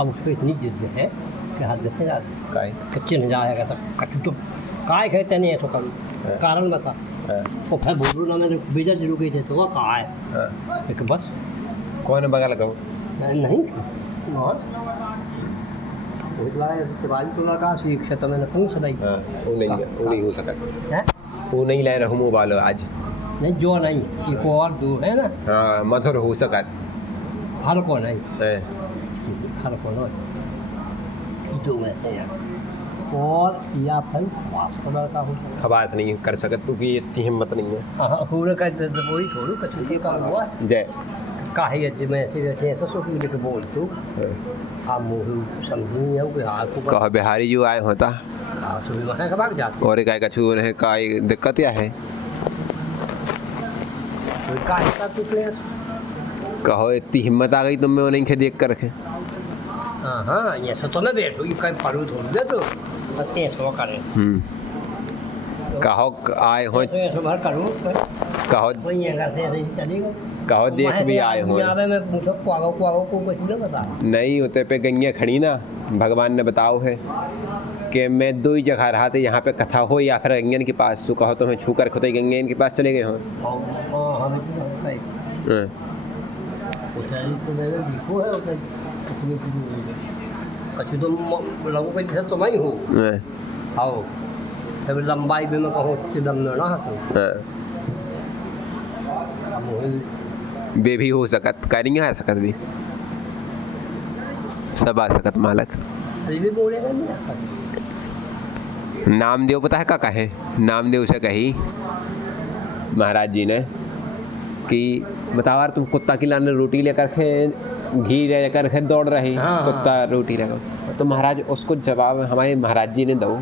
अब उस पर इतनी जिद है कि हद से ज़्यादा काय कच्चे न जाएगा तो कच्चे तो काय कहते नहीं है तो कभी कारण बता वो फिर बोलू ना मैंने बेजा जरूर गई थे तो वह कहा है एक बस कौन बगल लगाओ नहीं और शिवाजी तो लगा सीख से तो मैंने पूछ नहीं वो नहीं हो सकत है वो नहीं ले रहूँ वालो आज नहीं जो नहीं एक और दो है ना हाँ मधुर हो सकत हर को नहीं हैं। हर को नहीं दो में से यार और या फिर खवास कलर का हो सकता खबास नहीं कर सकत क्योंकि इतनी हिम्मत नहीं है हाँ पूरे का वही छोड़ू कच्चे का हुआ जय काहे अज में ऐसे बैठे ऐसा सो कि लिख बोल तू हम मुँह समझी नहीं है कि हाथ को कह बिहारी जो आए होता हाँ सुबह वहाँ का भाग जाते और काय कछु है काय दिक्कत क्या है तो काहे का तू क्लेश कहो इतनी हिम्मत आ गई तुम में वो नहीं खे देख कर रखे हाँ ये सब तो मैं बैठू ये कहीं पढ़ू थोड़ी दे तो बच्चे सो करे कहो आए हो तो ऐसा भर करूँ कहो वही है घर से ऐसे ही चलेगा कहो देख भी आए हो आवे मैं पूछो क्वागो को कुछ नहीं बता नहीं होते पे गंगे खड़ी ना भगवान ने बताओ है कि मैं दो ही जगह रहा था यहाँ पे कथा हो या फिर गंगन के पास तो कहो तुम्हें छू कर खुद ही गंगन के पास चले गए हो हमें तो मैंने देखो है कछु तो लगो कहीं जैसे तो मैं हूँ आओ तब लंबाई में मैं कहूँ चिदम में ना बे भी हो सकत करेंगे आ सकत भी सब आ सकत मालक अरे भी बोलेगा नहीं आ सकता नामदेव पता है का कहे नामदेव से कही महाराज जी ने कि बताओ यार तुम कुत्ता की लाने रोटी लेकर के घी लेकर के दौड़ रहे कुत्ता रोटी लेकर तो महाराज उसको जवाब हमारे महाराज जी ने दो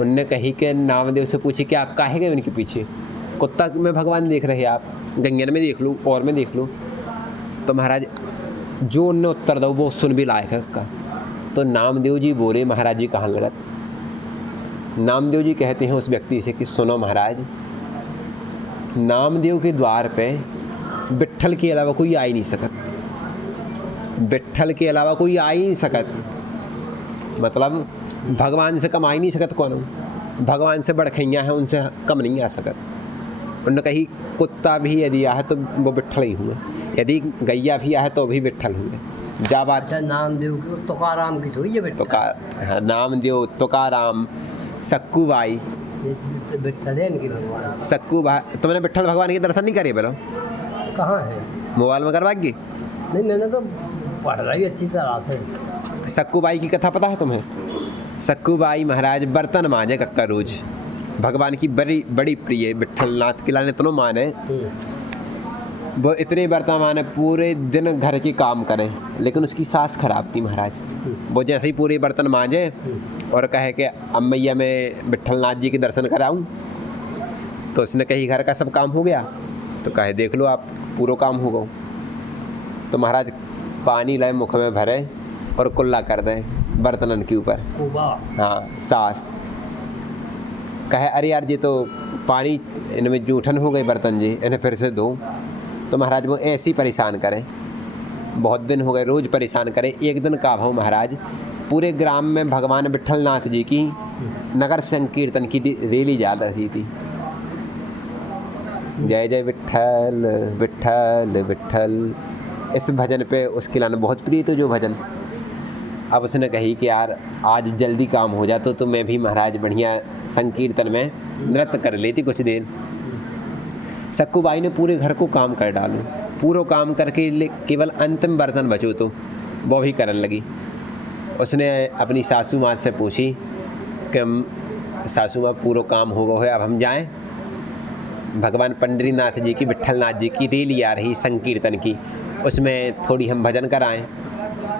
उनने कही कि नामदेव से पूछे कि आप काहे गए उनके पीछे कुत्ता में भगवान देख रहे आप गंगन में देख लूँ और में देख लूँ तो महाराज जो उनने उत्तर दो वो सुन भी लायक है उसका तो नामदेव जी बोले महाराज जी कहाँ लगत नामदेव जी कहते हैं उस व्यक्ति से कि सुनो महाराज नामदेव के द्वार पे विट्ठल के अलावा कोई आ ही नहीं सकत विट्ठल के अलावा कोई आ ही नहीं सकत मतलब भगवान से कम आ ही नहीं सकत कौन भगवान से बड़खैया है उनसे कम नहीं आ सकत उन्होंने कही कुत्ता भी यदि आए तो वो विट्ठल ही हुए यदि गैया भी आए तो भी विट्ठल हुए जा बात नामदेव की तुकाराम की थोड़ी है नामदेव तुकाराम सक्कूबाई सक्कू भाई तुमने विट्ठल भगवान के दर्शन नहीं करे बोलो कहाँ है मोबाइल में करवा के नहीं मैंने तो पढ़ रही अच्छी तरह से सक्कूबाई की कथा पता है तुम्हें सक्कूबाई महाराज बर्तन मांजे कक्का रोज भगवान की बड़ी बड़ी प्रिय विट्ठल नाथ के लाने तुम माने वो इतने बर्तन माने पूरे दिन घर के काम करें लेकिन उसकी सास खराब थी महाराज वो जैसे ही पूरे बर्तन मांजे और कहे कि अब मैया मैं विट्ठल नाथ जी के दर्शन कराऊं तो उसने कही घर का सब काम हो गया तो कहे देख लो आप पूरा काम हो गया तो महाराज पानी लाए मुख में भरे और कुल्ला कर दें बर्तनन के ऊपर हाँ सास कहे अरे यार जी तो पानी इनमें जूठन हो गई बर्तन जी इन्हें फिर से दो तो महाराज वो ऐसे ही परेशान करें बहुत दिन हो गए रोज़ परेशान करें एक दिन का भाव महाराज पूरे ग्राम में भगवान विट्ठल नाथ जी की नगर संकीर्तन की रैली जा रही थी जय जय विट्ठल विट्ठल विट्ठल इस भजन पे उसके लाने बहुत प्रिय तो जो भजन अब उसने कही कि यार आज जल्दी काम हो जाता तो मैं भी महाराज बढ़िया संकीर्तन में नृत्य कर लेती कुछ देर सक्कूबाई ने पूरे घर को काम कर डालू पूरा काम करके केवल अंतिम बर्तन बचो तो वो भी करने लगी उसने अपनी सासू माँ से पूछी कि सासू माँ पूरा काम हो गया है अब हम जाएं भगवान पंडरीनाथ जी की विट्ठल नाथ जी की रैली आ रही संकीर्तन की उसमें थोड़ी हम भजन कराएं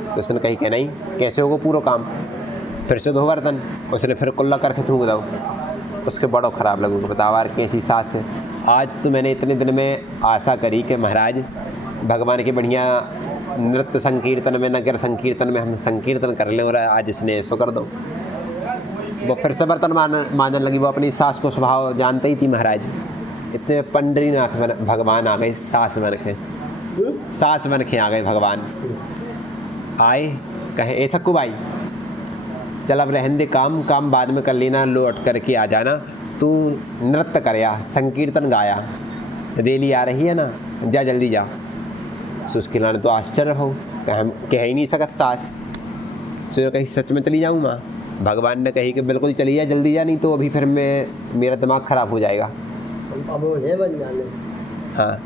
तो उसने कही कि नहीं कैसे होगा पूरा काम फिर से दो बर्तन उसने फिर कुल्ला करके थूक दो उसके बड़ो ख़राब लगूगा बताओ यार कैसी सास है आज तो मैंने इतने दिन में आशा करी कि महाराज भगवान के बढ़िया नृत्य संकीर्तन में नगर संकीर्तन में हम संकीर्तन कर ले और आज इसने ऐसा कर दो वो फिर से बर्तन मांजने लगी वो अपनी सास को स्वभाव जानते ही थी महाराज इतने पंडरीनाथ भगवान आ गए सास बन के आ गए भगवान आए, कहे ए सक्कू भाई चल अब रहने दे, काम काम बाद में कर लेना, लौट करके आ जाना, तू नृत्य करया, संकीर्तन गाया, रैली आ रही है ना, जा जल्दी जा। सो उसके लाने तो आश्चर्य हो, हम कह ही नहीं सकत सास। सो कहीं सच में चली जाऊँ माँ? भगवान ने कही कि बिल्कुल चली जा, जल्दी जा, नहीं तो अभी फिर मेरा दिमाग ख़राब हो जाएगा। अब उन्हें बन जाने। हाँ,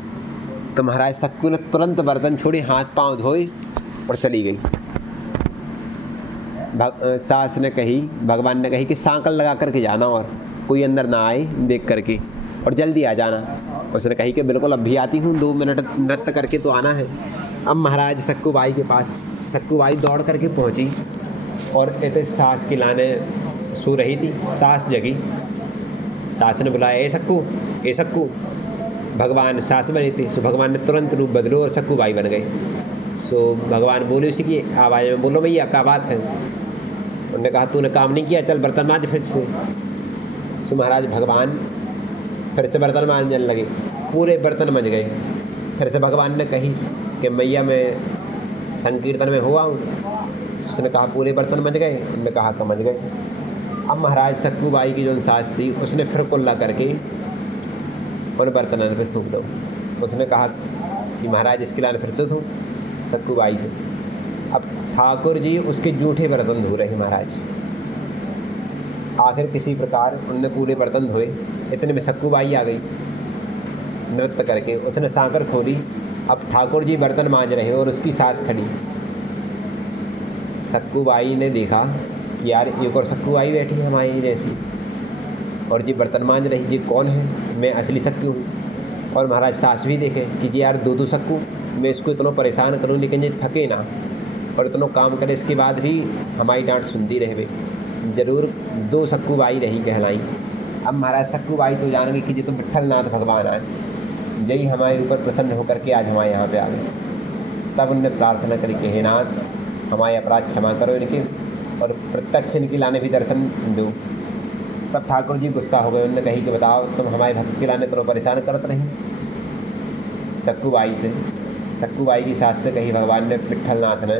तो महाराज सक्कू ने तुरंत बर्तन छोड़े, हाथ पांव धोए और चली गई। सास ने कही, भगवान ने कही कि सांकल लगा करके जाना और कोई अंदर ना आए देख करके, और जल्दी आ जाना। उसने कही कि बिल्कुल अब भी आती हूँ, 2 मिनट नृत्य करके तो आना है। अब महाराज सक्कू बाई के पास, सक्कू बाई दौड़ करके पहुँची और इतने सास की लाने सो रही थी। सास जगी, सास ने बुलाया ए सक्कू। भगवान सास बनी थी, सो भगवान ने तुरंत रूप बदलो और सक्कू बाई बन गई। सो भगवान बोले उसी की आवाज़ में, बोलो भैया क्या बात है? उन्होंने कहा तूने काम नहीं किया, चल बर्तन मांज फिर से। सो महाराज भगवान फिर से बर्तन मांजने लगे, पूरे बर्तन मंज गए। फिर से भगवान ने कही कि मैया मैं संकीर्तन में हुआ हूँ। उसने कहा पूरे बर्तन मंज गए? उन्होंने कहा तो मंज गए। अब महाराज सक्कू बाई की जो सास थी उसने फिर कुल्ला करके उन बर्तनों पे थूक दो। उसने कहा कि महाराज इसके लाने फिर से धो सक्कू बाई से। अब ठाकुर जी उसके जूठे बर्तन धो रहे महाराज। आखिर किसी प्रकार उनने पूरे बर्तन धोए। इतने में सक्कू बाई आ गई नृत्य करके, उसने सांकर खोली। अब ठाकुर जी बर्तन मांज रहे और उसकी सास खड़ी। सक्कू बाई ने देखा कि यार एक और सक्कू बाई बैठी है हमारी जैसी, और जी बर्तन मांज रही, जी कौन है? मैं असली सक्कू हूँ। और महाराज सास भी देखे कि जी यार 2 सक्कू, मैं इसको इतना परेशान करूँ लेकिन ये थके ना और इतना काम करे, इसके बाद भी हमारी डांट सुनती रहे। जरूर 2 सक्कू बाई रही कहलाई। अब महाराज सक्कू बाई तो जान गई कि जी तो विट्ठल नाथ भगवान आए, यही हमारे ऊपर प्रसन्न होकर के आज हमारे यहाँ पे आ गए। तब उनने प्रार्थना करी कि हे नाथ हमारे अपराध क्षमा करो इनके, और प्रत्यक्ष इनकी लाने भी दर्शन दो। तब ठाकुर जी गुस्सा हो गए। उन्होंने कही कि बताओ तुम हमारे भक्त के लाने तो परेशान करत रही सक्कू बाई से। सक्कू बाई की सास से कही भगवान ने, विट्ठल नाथ ने,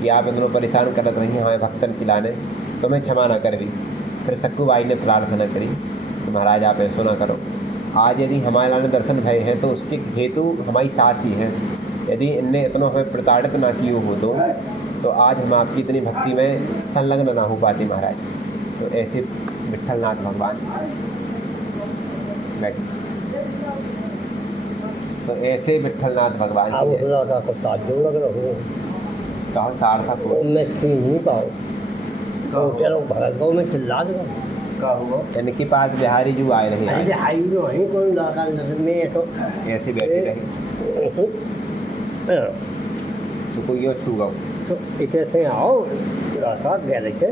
कि आप इतनों परेशान करत रही हमारे भक्तन की लाने, तुम्हें क्षमा न कर दी। फिर सक्कू बाई ने प्रार्थना करी कि महाराज आप ऐसा ना करो, आज यदि हमारे लाने दर्शन भय हैं तो उसके हेतु हमारी सास ही हैं। यदि इनने इतना हमें प्रताड़ित ना किए हो तो आज हम आपकी इतनी भक्ति में संलग्न ना हो पाते महाराज। तो ऐसे विट्ठल नाथ भगवान बैठ, तो ऐसे विट्ठल नाथ भगवान कहो सार्थक हो। मैं सुन नहीं पाऊँ तो चलो भगवान में चिल्ला दो कहो। इनके पास बिहारी जो आए रहे हैं, बिहारी जो है कोई लड़का में तो ऐसे बैठे रहे तो कोई और छू गो तो इतने से आओ रास्ता गया देखे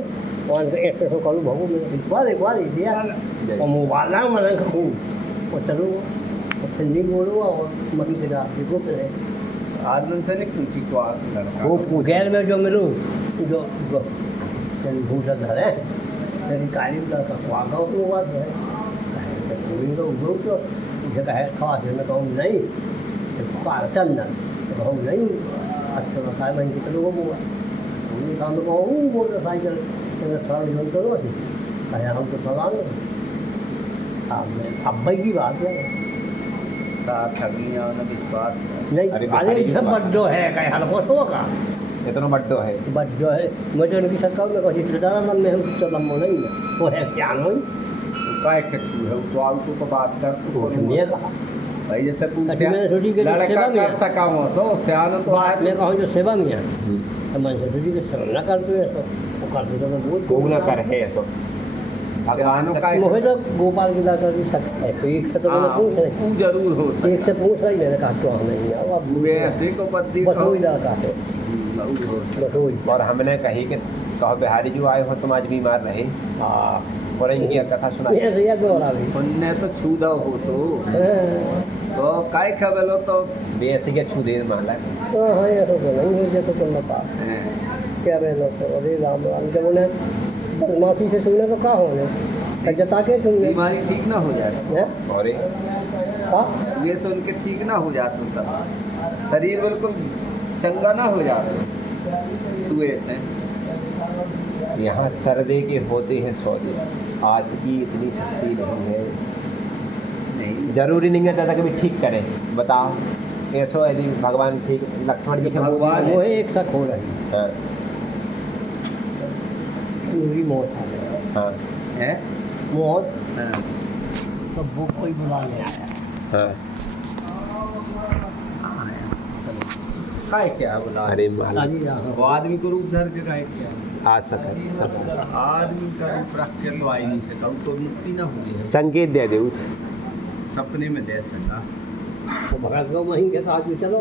और ऐसे तो कल भगो में बार दिया और मोबाइल ना मन का खूब और चलो हिंदी बोलो और मत के देखो फिर आदमी से नहीं पूछी को लड़का वो गैर में जो मिलूँ जो भूषा घर है तेरी काली का स्वागत हुआ है पूरी तो उधर तो जगह है खास में कहूँ नहीं चंदन तो कहूँ नहीं अच्छा बताए मैं कितने लोगों को उन्हें काम तो कहूँ मोटरसाइकिल सड़क जोन करो कहे हम तो सलाह अब भाई की बात है ठगियाँ विश्वास नहीं अरे सब बड्डो है कहीं हल्को तो का इतना बड्डो है बड्डो है मुझे उनकी सरकार में कहीं ठेकेदार मन में हम तो लम्बो नहीं है वो है क्या नहीं काय कछु है तो आउट को बात कर तो ये कहा भाई जैसे लड़का कर सका हो सो सियान तो आए मैं कहूँ जो सेवा में है मन से छोटी के सेवा न कर दो ऐसा वो कर दो तो बहुत को ना कर है ऐसा भगवान का मोहे तो गोपाल की दाता भी सकता है तो एक से तो मैंने पूछ रहे तू जरूर हो सकता एक से पूछ रही मैंने कहा तो हम नहीं है अब वे ऐसे को पति बटोई लड़का है बटोई और हमने कही कि कहो बिहारी जो आए हो तुम आज बीमार रहे और इनकी कथा सुना ये दोहरा भी उनने तो छूदा हो तो काय खबलो तो बेसी के छू दे माला हाँ ये तो नहीं हो जाए तो करना पा क्या बेलो तो अरे राम राम जब उन्हें बदमाशी से सुनने तो क्या होने जता के सुनने बीमारी ठीक ना हो जाए और ये सुन के ठीक ना हो जाते सब शरीर बिल्कुल चंगा ना हो जाते छुए से यहाँ सर्दे के होते हैं सौदे, आशिकी इतनी सस्ती नहीं है। नहीं जरूरी नहीं है दादा कभी ठीक करे, बताओ ऐसो यदि भगवान ठीक लक्ष्मण जी के भगवान वो एक तक हो रही हाँ पूरी मौत आ गई हाँ है मौत हाँ। तो वो कोई बुला ले आया हाँ। काय क्या बोला अरे माल अरे यहाँ वो आदमी को रूप धर के काय क्या आ सकत सब आदमी का रूप रख के तो आ ही नहीं सका, उसको मुक्ति ना हुई है, संकेत दे दे सपने में दे सका तो भगत को वहीं के साथ में चलो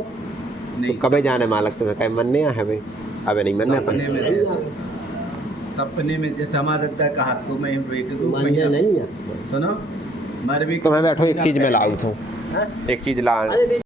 तो कबे जाने मालक से कहीं मन नहीं है भाई, अबे नहीं मन सपने अपन में दे सका। सपने में जैसे हमारे दादा का हाथ तो मैं एक दो मान्य महीना नहीं है सुनो मर भी तो मैं बैठो एक चीज में लाऊ था, हाँ? एक चीज ला अरे